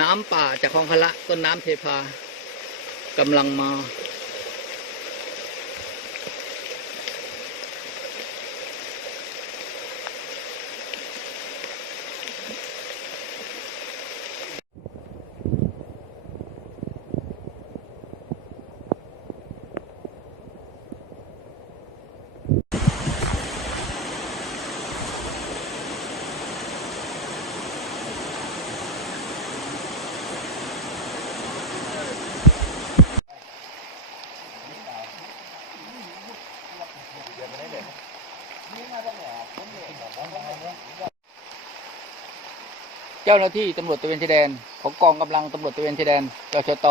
น้ำป่าจากคลองพละต้นน้ำเทพากำลังมา จ้าหน้าที่ตำรวจตระเวนชายแดน ของกองกำลังตำรวจตระเวนชายแดนจชต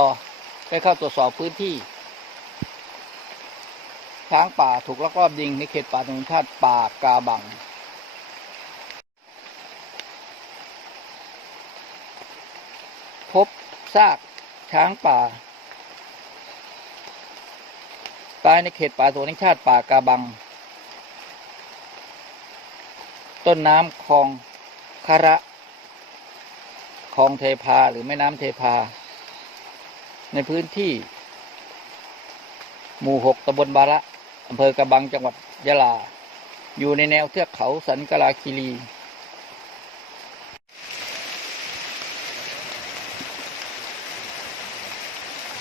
ได้เข้าตรวจสอบพื้นที่ ช้างป่าถูกลักลอบยิงในเขตป่าธรรมชาติป่ากาบัง พบซากช้างป่า ตายในเขตป่าสงวนแห่งชาติป่ากาบัง ต้นน้ำคลองคาระ ลองเทพาหรือแม่น้ำเทพา ในพื้นที่ หมู่หกตำบลบาระอำเภอกระบังจังหวัดยะลา อยู่ในแนวเทือกเขาสันกลาคีรี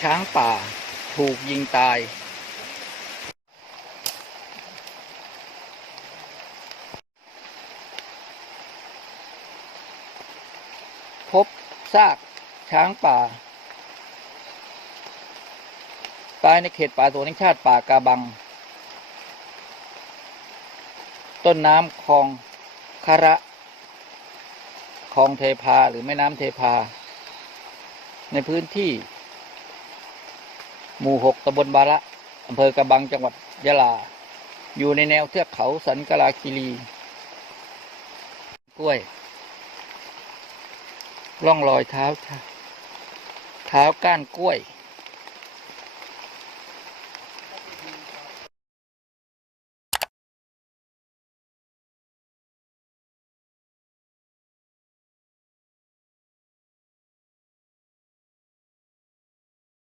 ช้างป่าถูกยิงตาย พบซากช้างป่า ตายในเขตป่าสงวนแห่งชาติป่ากาบัง ต้นน้ำคลองคาระคลองเทพาหรือแม่น้ำเทพา ในพื้นที่ หมู่หกตำบลบาระอำเภอกระบังจังหวัดยะลา อยู่ในแนวเทือกเขาสันกลาคีรี กล้วย ร่องรอยเท้า เท้าก้านกล้วย